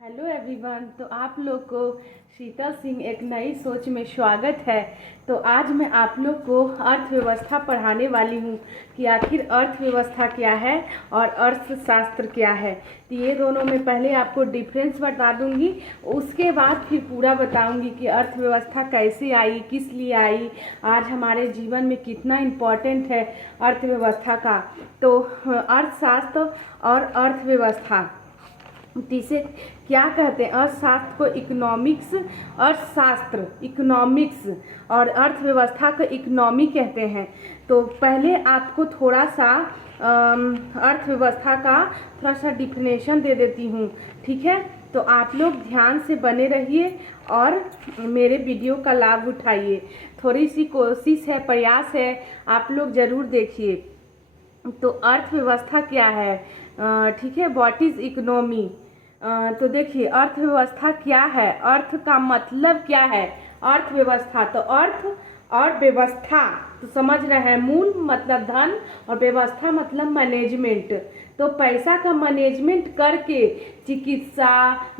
Hello everyone. तो आप लोग को शीतल सिंह एक नई सोच में स्वागत है। तो आज मैं आप लोग को अर्थव्यवस्था पढ़ाने वाली हूँ कि आखिर अर्थव्यवस्था क्या है और अर्थशास्त्र क्या है। तो ये दोनों में पहले आपको डिफरेंस बता दूंगी, उसके बाद फिर पूरा बताऊंगी कि अर्थव्यवस्था कैसे आई, किस लिए आई, आज हमारे जीवन में कितना इम्पोर्टेंट है अर्थव्यवस्था का। तो अर्थशास्त्र और अर्थव्यवस्था इसे क्या कहते हैं? अर्थशास्त्र को इकोनॉमिक्स, अर्थशास्त्र इकोनॉमिक्स और अर्थव्यवस्था को इकोनॉमी कहते हैं। तो पहले आपको थोड़ा सा अर्थव्यवस्था का थोड़ा सा डिफिनेशन दे देती हूँ, ठीक है? तो आप लोग ध्यान से बने रहिए और मेरे वीडियो का लाभ उठाइए। थोड़ी सी कोशिश है, प्रयास है, आप लोग ज़रूर देखिए। तो अर्थव्यवस्था क्या है, ठीक है? What is economy? तो देखिए अर्थव्यवस्था क्या है, अर्थ का मतलब क्या है। अर्थव्यवस्था तो अर्थ और व्यवस्था तो समझ रहे हैं, मूल मतलब धन और व्यवस्था मतलब मैनेजमेंट। तो पैसा का मैनेजमेंट करके चिकित्सा,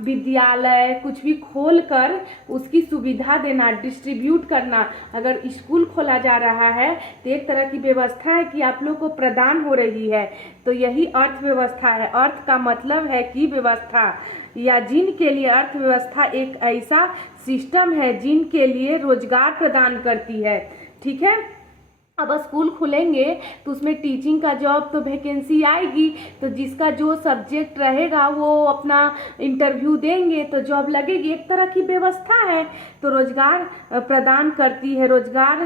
विद्यालय कुछ भी खोल कर उसकी सुविधा देना, डिस्ट्रीब्यूट करना। अगर स्कूल खोला जा रहा है तो एक तरह की व्यवस्था है कि आप लोग को प्रदान हो रही है। तो यही अर्थव्यवस्था है। अर्थ का मतलब है कि व्यवस्था, या जिनके लिए अर्थव्यवस्था एक ऐसा सिस्टम है जिनके लिए रोजगार प्रदान करती है, ठीक है? अब स्कूल खुलेंगे तो उसमें टीचिंग का जॉब तो वैकेंसी आएगी, तो जिसका जो सब्जेक्ट रहेगा वो अपना इंटरव्यू देंगे तो जॉब लगेगी। एक तरह की व्यवस्था है, तो रोजगार प्रदान करती है। रोजगार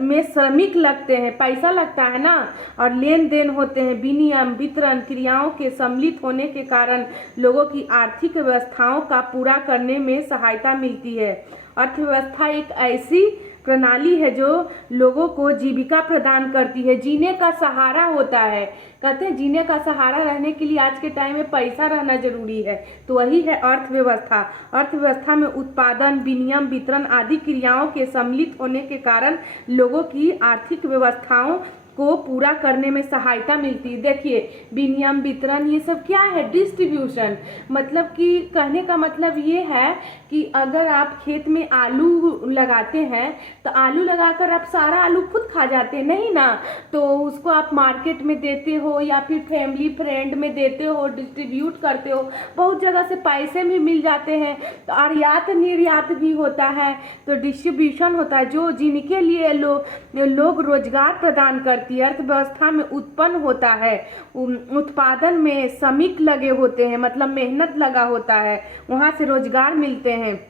में श्रमिक लगते हैं, पैसा लगता है ना, और लेन देन होते हैं। विनिमय वितरण क्रियाओं के सम्मिलित होने के कारण लोगों की आर्थिक व्यवस्थाओं का पूरा करने में सहायता मिलती है। अर्थव्यवस्था एक ऐसी प्रणाली है जो लोगों को जीविका प्रदान करती है, जीने का सहारा होता है। कहते हैं जीने का सहारा रहने के लिए आज के टाइम में पैसा रहना जरूरी है, तो वही है अर्थव्यवस्था। अर्थव्यवस्था में उत्पादन, विनिमय, वितरण आदि क्रियाओं के सम्मिलित होने के कारण लोगों की आर्थिक व्यवस्थाओं को पूरा करने में सहायता मिलती है। देखिए विनिमय, वितरण, ये सब क्या है? डिस्ट्रीब्यूशन। मतलब कि कहने का मतलब ये है कि अगर आप खेत में आलू लगाते हैं तो आलू लगाकर आप सारा आलू खुद खा जाते हैं नहीं ना, तो उसको आप मार्केट में देते हो या फिर फैमिली फ्रेंड में देते हो, डिस्ट्रीब्यूट करते हो। बहुत जगह से पैसे भी मिल जाते हैं, तो आयात निर्यात भी होता है, तो डिस्ट्रीब्यूशन होता है जो जिनके लिए लोग रोजगार प्रदान करते। अर्थव्यवस्था में उत्पन्न होता है, उत्पादन में श्रमिक लगे होते हैं, मतलब मेहनत लगा होता है, वहां से रोजगार मिलते हैं,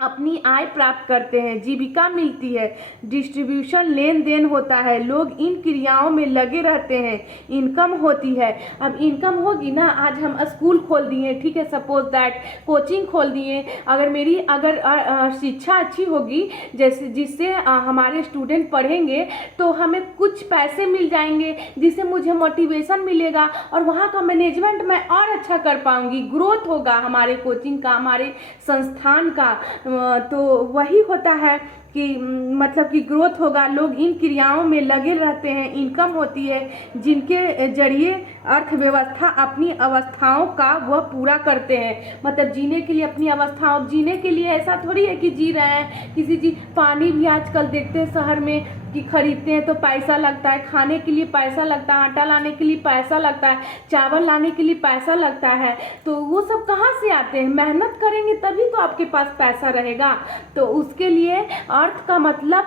अपनी आय प्राप्त करते हैं, जीविका मिलती है। डिस्ट्रीब्यूशन लेन देन होता है, लोग इन क्रियाओं में लगे रहते हैं, इनकम होती है। अब इनकम होगी ना, आज हम स्कूल खोल दिए, ठीक है, सपोज दैट कोचिंग खोल दिए। अगर मेरी शिक्षा अच्छी होगी, जैसे जिससे हमारे स्टूडेंट पढ़ेंगे तो हमें कुछ पैसे मिल जाएंगे, जिससे मुझे मोटिवेशन मिलेगा और वहाँ का मैनेजमेंट मैं और अच्छा कर पाऊंगी। ग्रोथ होगा हमारे कोचिंग का, हमारे संस्थान का। तो वही होता है कि मतलब कि ग्रोथ होगा, लोग इन क्रियाओं में लगे रहते हैं, इनकम होती है, जिनके जरिए अर्थव्यवस्था अपनी अवस्थाओं का वह पूरा करते हैं। मतलब जीने के लिए अपनी अवस्थाओं, जीने के लिए ऐसा थोड़ी है कि जी रहे हैं किसी चीज। पानी भी आजकल देखते हैं शहर में कि खरीदते हैं तो पैसा लगता है, खाने के लिए पैसा लगता है, आटा लाने के लिए पैसा लगता है, चावल लाने के लिए पैसा लगता है। तो वो सब कहाँ से आते हैं? मेहनत करेंगे तभी तो आपके पास पैसा रहेगा। तो उसके लिए अर्थ का मतलब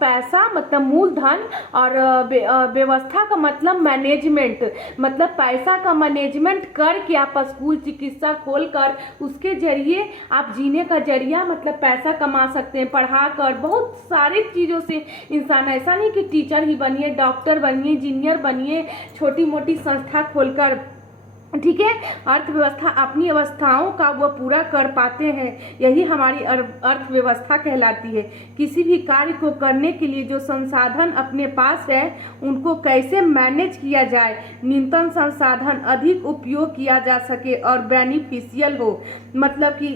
पैसा, मतलब मूलधन, और व्यवस्था का मतलब मैनेजमेंट। मतलब पैसा का मैनेजमेंट करके आप स्कूल, चिकित्सा खोलकर उसके जरिए आप जीने का जरिया मतलब पैसा कमा सकते हैं। पढ़ाकर बहुत सारी चीज़ों से इंसान, ऐसा नहीं कि टीचर ही बनिए, डॉक्टर बनिए, इंजीनियर बनिए, छोटी मोटी संस्था खोलकर, ठीक है, अर्थव्यवस्था अपनी अवस्थाओं का वो पूरा कर पाते हैं। यही हमारी अर्थव्यवस्था कहलाती है। किसी भी कार्य को करने के लिए जो संसाधन अपने पास है उनको कैसे मैनेज किया जाए, न्यूनतम संसाधन अधिक उपयोग किया जा सके और बेनिफिशियल हो। मतलब कि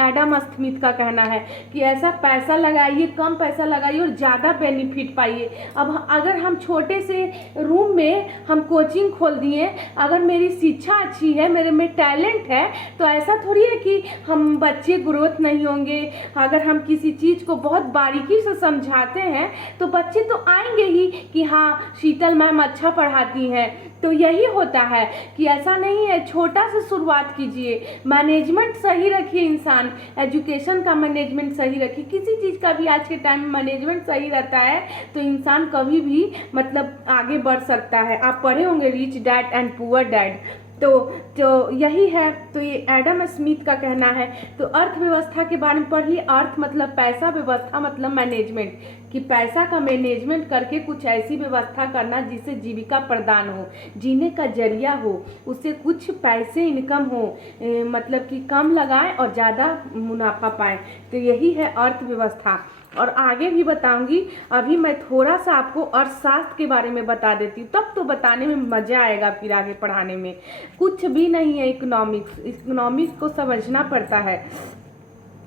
एडम स्मिथ का कहना है कि ऐसा पैसा लगाइए, कम पैसा लगाइए और ज़्यादा बेनिफिट पाइए। अब अगर हम छोटे से रूम में हम कोचिंग खोल दिए, अगर मेरी शिक्षा अच्छी है, मेरे में टैलेंट है, तो ऐसा थोड़ी है कि हम बच्चे ग्रोथ नहीं होंगे। अगर हम किसी चीज़ को बहुत बारीकी से समझाते हैं तो बच्चे तो आएंगे ही कि हाँ शीतल मैम अच्छा पढ़ाती हैं। तो यही होता है कि ऐसा नहीं है, छोटा से शुरुआत कीजिए, मैनेजमेंट सही रखिए, इंसान एजुकेशन का मैनेजमेंट सही रखिए, किसी चीज़ का भी आज के टाइम में मैनेजमेंट सही रहता है तो इंसान कभी भी मतलब आगे बढ़ सकता है। आप पढ़े होंगे rich dad and poor dad, तो यही है। तो ये एडम स्मिथ का कहना है। तो अर्थव्यवस्था के बारे में पढ़िए। अर्थ मतलब पैसा, व्यवस्था मतलब मैनेजमेंट, कि पैसा का मैनेजमेंट करके कुछ ऐसी व्यवस्था करना जिससे जीविका प्रदान हो, जीने का जरिया हो, उससे कुछ पैसे इनकम हो, मतलब कि कम लगाएं और ज़्यादा मुनाफा पाएं। तो यही है अर्थव्यवस्था। और आगे भी बताऊंगी, अभी मैं थोड़ा सा आपको अर्थशास्त्र के बारे में बता देती हूँ, तब तो बताने में मज़ा आएगा, फिर आगे पढ़ाने में कुछ भी नहीं है। इकोनॉमिक्स को समझना पड़ता है।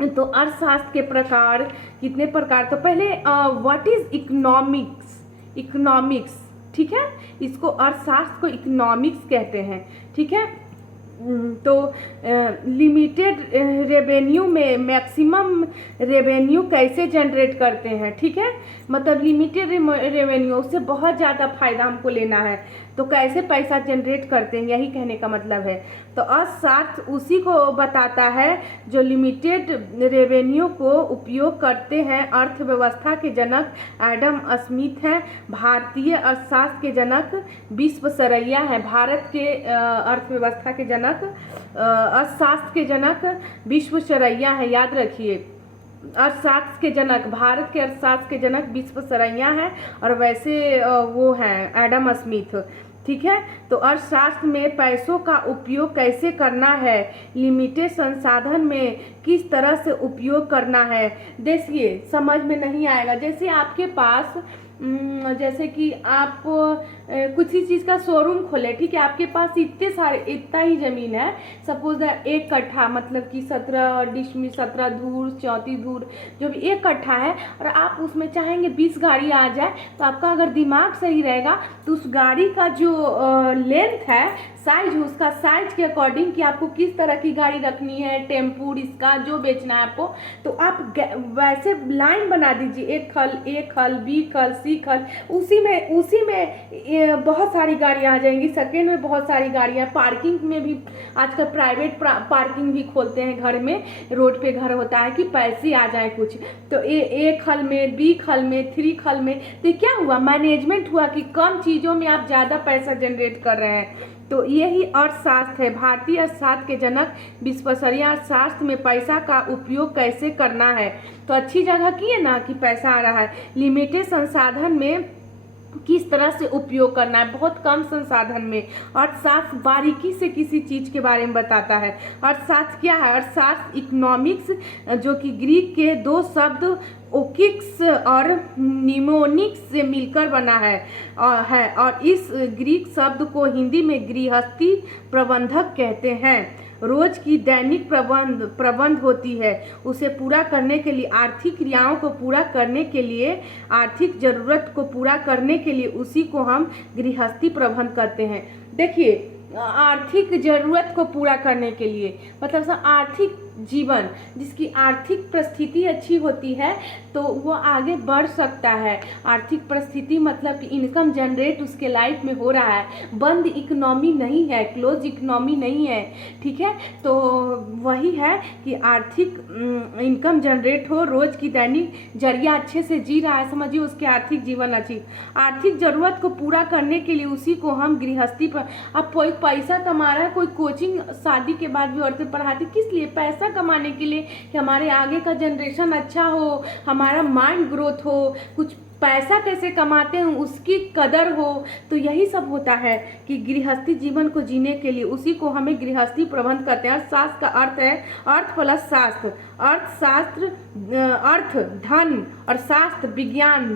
तो अर्थशास्त्र के प्रकार, कितने प्रकार, तो पहले व्हाट इज इकोनॉमिक्स, ठीक है, इसको अर्थशास्त्र को इकोनॉमिक्स कहते हैं, ठीक है। तो लिमिटेड रेवेन्यू में मैक्सिमम रेवेन्यू कैसे जनरेट करते हैं, ठीक है, मतलब लिमिटेड रेवेन्यू से बहुत ज़्यादा फायदा हमको लेना है तो कैसे पैसा जनरेट करते हैं, यही कहने का मतलब है। तो अर्थशास्त्र उसी को बताता है जो लिमिटेड रेवेन्यू को उपयोग करते हैं। अर्थव्यवस्था के जनक एडम स्मिथ हैं। भारतीय अर्थशास्त्र के जनक विश्वेश्वरैया हैं। भारत के अर्थव्यवस्था के जनक, अर्थशास्त्र के जनक विश्वेश्वरैया हैं, याद रखिए। अर्थशास्त्र के जनक, भारत के अर्थशास्त्र के जनक विश्वेश्वरैया हैं और वैसे वो हैं एडम स्मिथ, ठीक है। तो अर्थशास्त्र में पैसों का उपयोग कैसे करना है, लिमिटेड संसाधन में किस तरह से उपयोग करना है। देखिए समझ में नहीं आएगा, जैसे आपके पास जैसे कि आप कुछ ही चीज़ का शोरूम खोले, ठीक है, आपके पास इतना ही ज़मीन है, सपोज 1 कट्ठा, मतलब कि 17 डिसमिल, 17 धूर 34 धूर, जो भी 1 कट्ठा है, और आप उसमें चाहेंगे 20 गाड़ी आ जाए, तो आपका अगर दिमाग सही रहेगा तो उस गाड़ी का जो लेंथ है, साइज, उसका साइज के अकॉर्डिंग कि आपको किस तरह की गाड़ी रखनी है, टेम्पू, रिक्शा, जो बेचना है आपको, तो आप वैसे लाइन बना दीजिए, एक खल, बी खल, सी खल, उसी में बहुत सारी गाड़ियाँ आ जाएंगी। सेकेंड में बहुत सारी गाड़ियाँ, पार्किंग में भी आजकल प्राइवेट पार्किंग भी खोलते हैं, घर में, रोड पे घर होता है कि पैसे आ जाए कुछ, तो ए खल में, बी खल में, 3 खल में, तो क्या हुआ, मैनेजमेंट हुआ कि कम चीज़ों में आप ज़्यादा पैसा जनरेट कर रहे हैं। तो यही अर्थशास्त्र है। भारतीय अर्थशास्त्र के जनक विश्वेश्वरैया अर्थशास्त्र में पैसा का उपयोग कैसे करना है, तो अच्छी जगह की है ना कि पैसा आ रहा है। लिमिटेड संसाधन में किस तरह से उपयोग करना है, बहुत कम संसाधन में। अर्थशास्त्र बारीकी से किसी चीज़ के बारे में बताता है। अर्थशास्त्र क्या है, अर्थशास्त्र इकोनॉमिक्स, जो कि ग्रीक के 2 शब्द ओकिक्स और निमोनिक्स से मिलकर बना है और इस ग्रीक शब्द को हिंदी में गृहस्थी प्रबंधक कहते हैं। रोज की दैनिक प्रबंध होती है, उसे पूरा करने के लिए, आर्थिक क्रियाओं को पूरा करने के लिए, आर्थिक जरूरत को पूरा करने के लिए, उसी को हम गृहस्थी प्रबंध करते हैं। देखिए आर्थिक जरूरत को पूरा करने के लिए मतलब आर्थिक जीवन, जिसकी आर्थिक परिस्थिति अच्छी होती है तो वो आगे बढ़ सकता है। आर्थिक परिस्थिति मतलब कि इनकम जनरेट उसके लाइफ में हो रहा है, बंद इकोनॉमी नहीं है, क्लोज इकोनॉमी नहीं है, ठीक है। तो वही है कि आर्थिक इनकम जनरेट हो, रोज की दैनिक जरिया अच्छे से जी रहा है, समझिए उसके आर्थिक जीवन अच्छी, आर्थिक जरूरत को पूरा करने के लिए उसी को हम गृहस्थी पर। अब कोई पैसा कमा रहा है, कोई कोचिंग शादी के बाद भी औरतें पढ़ाती, किस लिए, पैसा कमाने के लिए कि हमारे आगे का जनरेशन अच्छा हो, हमारा माइंड ग्रोथ हो, कुछ पैसा कैसे कमाते हैं उसकी कदर हो। तो यही सब होता है कि गृहस्थी जीवन को जीने के लिए उसी को हमें गृहस्थी प्रबंध करते हैं। अर्थशास्त्र का अर्थ है अर्थ प्लस शास्त्र, अर्थशास्त्र अर्थ धन और शास्त्र विज्ञान,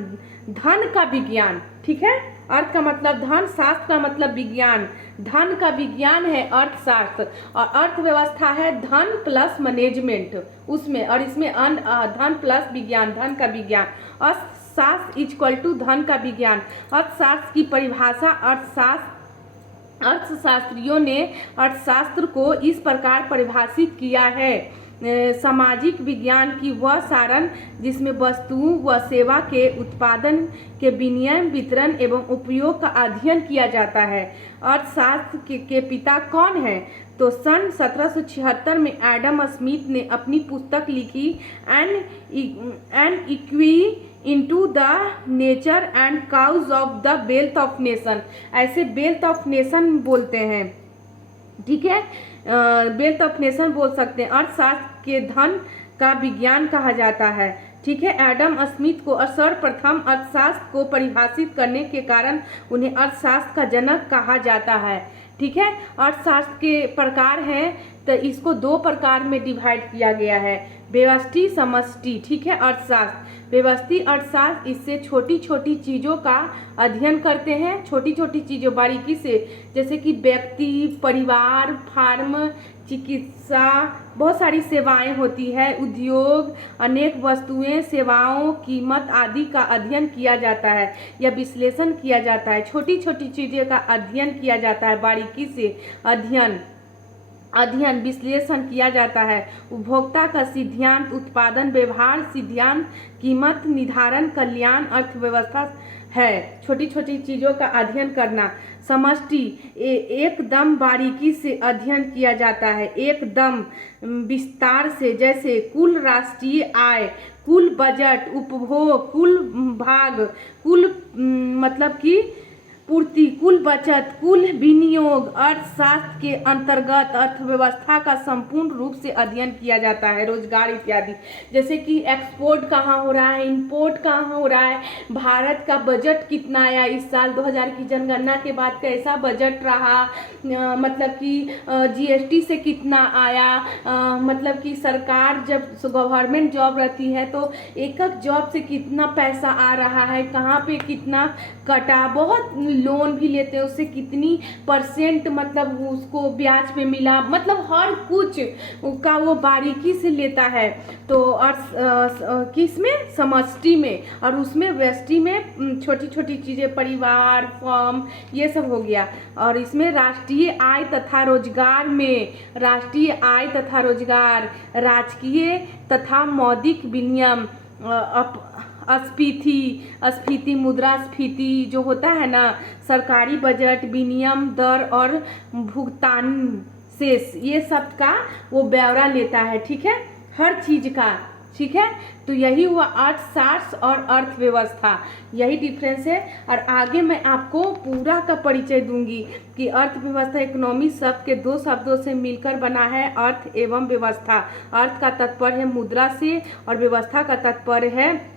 धन का विज्ञान, ठीक है। अर्थ का मतलब धन, शास्त्र का मतलब विज्ञान, धन का विज्ञान है अर्थशास्त्र, और अर्थव्यवस्था है धन प्लस मैनेजमेंट उसमें, और इसमें धन प्लस विज्ञान, धन का विज्ञान। अर्थशास्त्र इक्वल टू धन का विज्ञान। अर्थशास्त्र की परिभाषा, अर्थशास्त्र अर्थशास्त्रियों ने अर्थशास्त्र को इस प्रकार परिभाषित किया है, सामाजिक विज्ञान की वह सारण जिसमें वस्तुओं व सेवा के उत्पादन के विनिमय, वितरण एवं उपयोग का अध्ययन किया जाता है। अर्थशास्त्र के पिता कौन है? तो सन 1776 में एडम स्मिथ ने अपनी पुस्तक लिखी एन इक्वी into the nature and causes of the wealth of nation. ऐसे वेल्थ ऑफ नेशन बोलते हैं, ठीक है, वेल्थ ऑफ नेशन बोल सकते हैं। अर्थशास्त्र के धन का विज्ञान कहा जाता है, ठीक है। एडम स्मिथ को सर्वप्रथम अर्थशास्त्र को परिभाषित करने के कारण उन्हें अर्थशास्त्र का जनक कहा जाता है, ठीक है। अर्थशास्त्र के प्रकार हैं, तो इसको दो प्रकार में डिवाइड किया गया है, व्यष्टि समष्टि, ठीक है। अर्थशास्त्र व्यवस्थी अर्थशास्त्र, इससे छोटी छोटी चीज़ों का अध्ययन करते हैं, छोटी छोटी चीज़ों बारीकी से, जैसे कि व्यक्ति, परिवार, फार्म, चिकित्सा, बहुत सारी सेवाएं होती है, उद्योग, अनेक वस्तुएं, सेवाओं, कीमत आदि का अध्ययन किया जाता है या विश्लेषण किया जाता है। छोटी छोटी चीज़ों का अध्ययन किया जाता है, बारीकी से अध्ययन विश्लेषण किया जाता है। उपभोक्ता का सिद्धांत, उत्पादन व्यवहार सिद्धांत, कीमत निर्धारण, कल्याण, अर्थव्यवस्था है। छोटी छोटी चीज़ों का अध्ययन करना। समष्टि एकदम बारीकी से अध्ययन किया जाता है, एकदम विस्तार से, जैसे कुल राष्ट्रीय आय, कुल बजट, उपभोग, कुल भाग, कुल मतलब कि पूर्ति, कुल बचत, कुल विनियोग। अर्थशास्त्र के अंतर्गत अर्थव्यवस्था का संपूर्ण रूप से अध्ययन किया जाता है, रोजगार इत्यादि, जैसे कि एक्सपोर्ट कहाँ हो रहा है, इंपोर्ट कहाँ हो रहा है, भारत का बजट कितना आया इस साल 2000 की जनगणना के बाद, कैसा बजट रहा, मतलब कि जीएसटी से कितना आया, मतलब कि सरकार जब गवर्नमेंट जॉब रहती है तो एक एक जॉब से कितना पैसा आ रहा है, कहाँ पे कितना कटा, बहुत लोन भी लेते हैं उससे कितनी परसेंट मतलब उसको ब्याज पे मिला, मतलब हर कुछ का वो बारीकी से लेता है। तो किस में? समष्टि में, और उसमें व्यष्टि में छोटी छोटी चीज़ें, परिवार, फर्म, ये सब हो गया। और इसमें राष्ट्रीय आय तथा रोजगार में, राष्ट्रीय आय तथा रोजगार, राजकीय तथा मौद्रिक विनियम, स्फीति, मुद्रास्फीति जो होता है ना, सरकारी बजट, विनिमय दर और भुगतान शेष, ये सब का वो ब्यौरा लेता है, ठीक है, हर चीज़ का, ठीक है। तो यही हुआ अर्थशास्त्र और अर्थव्यवस्था, यही डिफरेंस है। और आगे मैं आपको पूरा का परिचय दूंगी कि अर्थव्यवस्था इकोनॉमी शब्द के दो शब्दों से मिलकर बना है, अर्थ एवं व्यवस्था। अर्थ का तात्पर्य है मुद्रा से और व्यवस्था का तात्पर्य है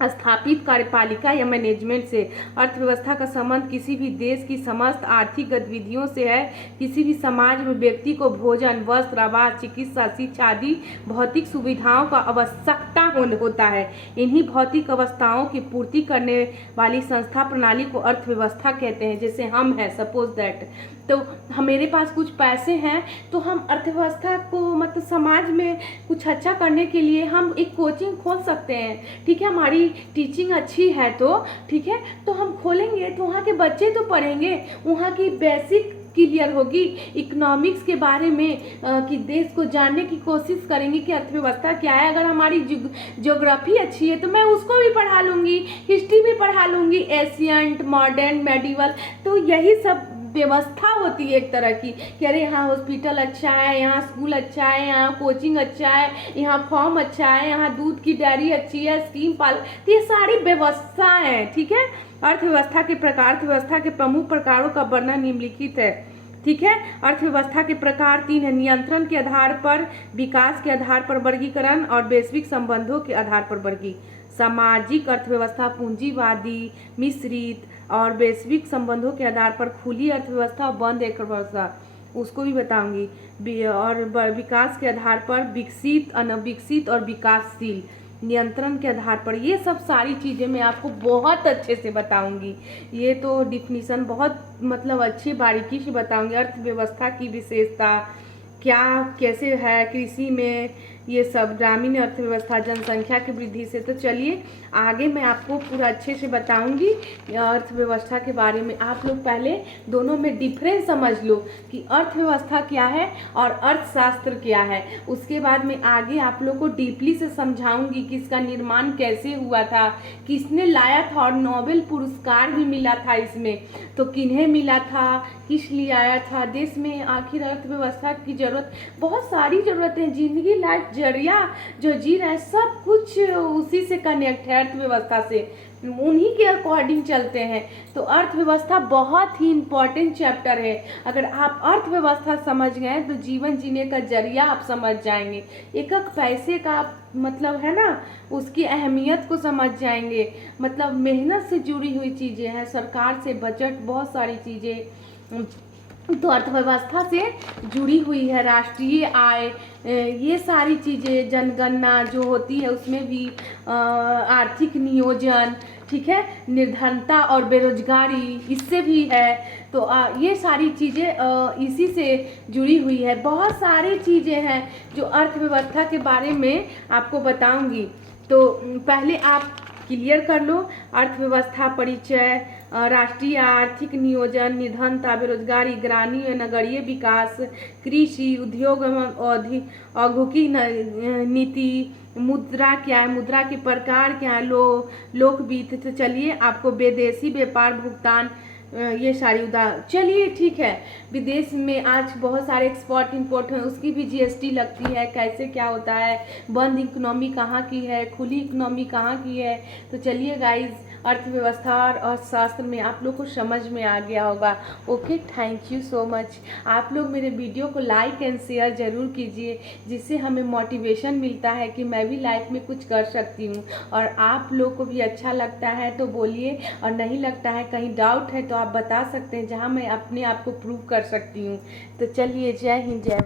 स्थापित कार्यपालिका या मैनेजमेंट से। अर्थव्यवस्था का संबंध किसी भी देश की समस्त आर्थिक गतिविधियों से है। किसी भी समाज में व्यक्ति को भोजन, वस्त्र, आवास, चिकित्सा, शिक्षा आदि भौतिक सुविधाओं का आवश्यकता होता है। इन्हीं भौतिक अवस्थाओं की पूर्ति करने वाली संस्था प्रणाली को अर्थव्यवस्था कहते हैं। जैसे हम हैं, सपोज दैट, तो मेरे पास कुछ पैसे हैं तो हम अर्थव्यवस्था को मतलब समाज में कुछ अच्छा करने के लिए हम एक कोचिंग खोल सकते हैं, ठीक है। हमारी टीचिंग अच्छी है तो ठीक है, तो हम खोलेंगे तो वहाँ के बच्चे तो पढ़ेंगे, वहाँ की बेसिक क्लियर होगी इकोनॉमिक्स के बारे में, कि देश को जानने की कोशिश करेंगे कि अर्थव्यवस्था क्या है। अगर हमारी ज्योग्राफी अच्छी है तो मैं उसको भी पढ़ा लूँगी, हिस्ट्री भी पढ़ा लूँगी, एशियंट, मॉडर्न, मेडिवल। तो यही सब व्यवस्था होती है एक तरह की कि अरे यहाँ हॉस्पिटल अच्छा है, यहाँ स्कूल अच्छा है, यहाँ कोचिंग अच्छा है, यहाँ फॉर्म अच्छा है, यहाँ दूध की डेयरी अच्छी है, स्कीम पाल, तो ये सारी व्यवस्था है, ठीक है। अर्थव्यवस्था के प्रकार, अर्थव्यवस्था के प्रमुख प्रकारों का वर्णन निम्नलिखित है, ठीक है। अर्थव्यवस्था के प्रकार 3 है: नियंत्रण के आधार पर, विकास के आधार पर वर्गीकरण और वैश्विक संबंधों के आधार पर वर्गीकरण। सामाजिक अर्थव्यवस्था पूंजीवादी, मिश्रित और वैश्विक संबंधों के आधार पर खुली अर्थव्यवस्था, बंद अर्थव्यवस्था, उसको भी बताऊंगी। और विकास के आधार पर विकसित, अनविकसित और विकासशील। नियंत्रण के आधार पर, ये सब सारी चीज़ें मैं आपको बहुत अच्छे से बताऊंगी। ये तो डिफिनीशन बहुत मतलब अच्छी बारीकी से बताऊंगी। अर्थव्यवस्था की विशेषता क्या कैसे है, कृषि में ये सब ग्रामीण अर्थव्यवस्था, जनसंख्या की वृद्धि से। तो चलिए आगे मैं आपको पूरा अच्छे से बताऊंगी अर्थव्यवस्था के बारे में। आप लोग पहले दोनों में डिफरेंस समझ लो कि अर्थव्यवस्था क्या है और अर्थशास्त्र क्या है। उसके बाद में आगे आप लोग को डीपली से समझाऊंगी कि इसका निर्माण कैसे हुआ था, किसने लाया था, और नोबेल पुरस्कार भी मिला था इसमें। तो किन्हें मिला था, किस लिए आया था, देश में आखिर अर्थव्यवस्था की जरूरत, बहुत सारी जरूरतें, जिंदगी लाइफ जरिया जो जी रहे हैं सब कुछ उसी से कनेक्ट है, अर्थव्यवस्था से, उन्हीं के अकॉर्डिंग चलते हैं। तो अर्थव्यवस्था बहुत ही इम्पोर्टेंट चैप्टर है। अगर आप अर्थव्यवस्था समझ गए तो जीवन जीने का जरिया आप समझ जाएंगे। एक एक पैसे का मतलब है ना, उसकी अहमियत को समझ जाएंगे। मतलब मेहनत से जुड़ी हुई चीज़ें हैं, सरकार से बजट, बहुत सारी चीज़ें तो अर्थव्यवस्था से जुड़ी हुई है। राष्ट्रीय आय, ये सारी चीज़ें, जनगणना जो होती है उसमें भी आर्थिक नियोजन, ठीक है, निर्धनता और बेरोजगारी इससे भी है। तो ये सारी चीज़ें इसी से जुड़ी हुई है। बहुत सारी चीज़ें हैं जो अर्थव्यवस्था के बारे में आपको बताऊंगी। तो पहले आप क्लियर कर लो अर्थव्यवस्था परिचय, राष्ट्रीय आर्थिक नियोजन, निर्धनता, बेरोजगारी, ग्रामीण नगरीय विकास, कृषि, उद्योग एवं औद्योगिक नीति, मुद्रा क्या है, मुद्रा के प्रकार क्या है, लोक वित्त। तो चलिए आपको विदेशी व्यापार भुगतान, ये सारी उदाहरण। चलिए ठीक है, विदेश में आज बहुत सारे एक्सपोर्ट इंपोर्ट हैं, उसकी भी जीएसटी लगती है, कैसे क्या होता है, बंद इकोनॉमी कहाँ की है, खुली इकोनॉमी कहाँ की है। तो चलिए गाइज, अर्थव्यवस्था और अर्थशास्त्र में आप लोग को समझ में आ गया होगा। Okay, thank you so much. आप लोग मेरे वीडियो को लाइक एंड शेयर ज़रूर कीजिए, जिससे हमें मोटिवेशन मिलता है कि मैं भी लाइफ में कुछ कर सकती हूँ। और आप लोग को भी अच्छा लगता है तो बोलिए, और नहीं लगता है, कहीं डाउट है तो आप बता सकते हैं, जहाँ मैं अपने आप को प्रूव कर सकती हूँ। तो चलिए, जय हिंद, जय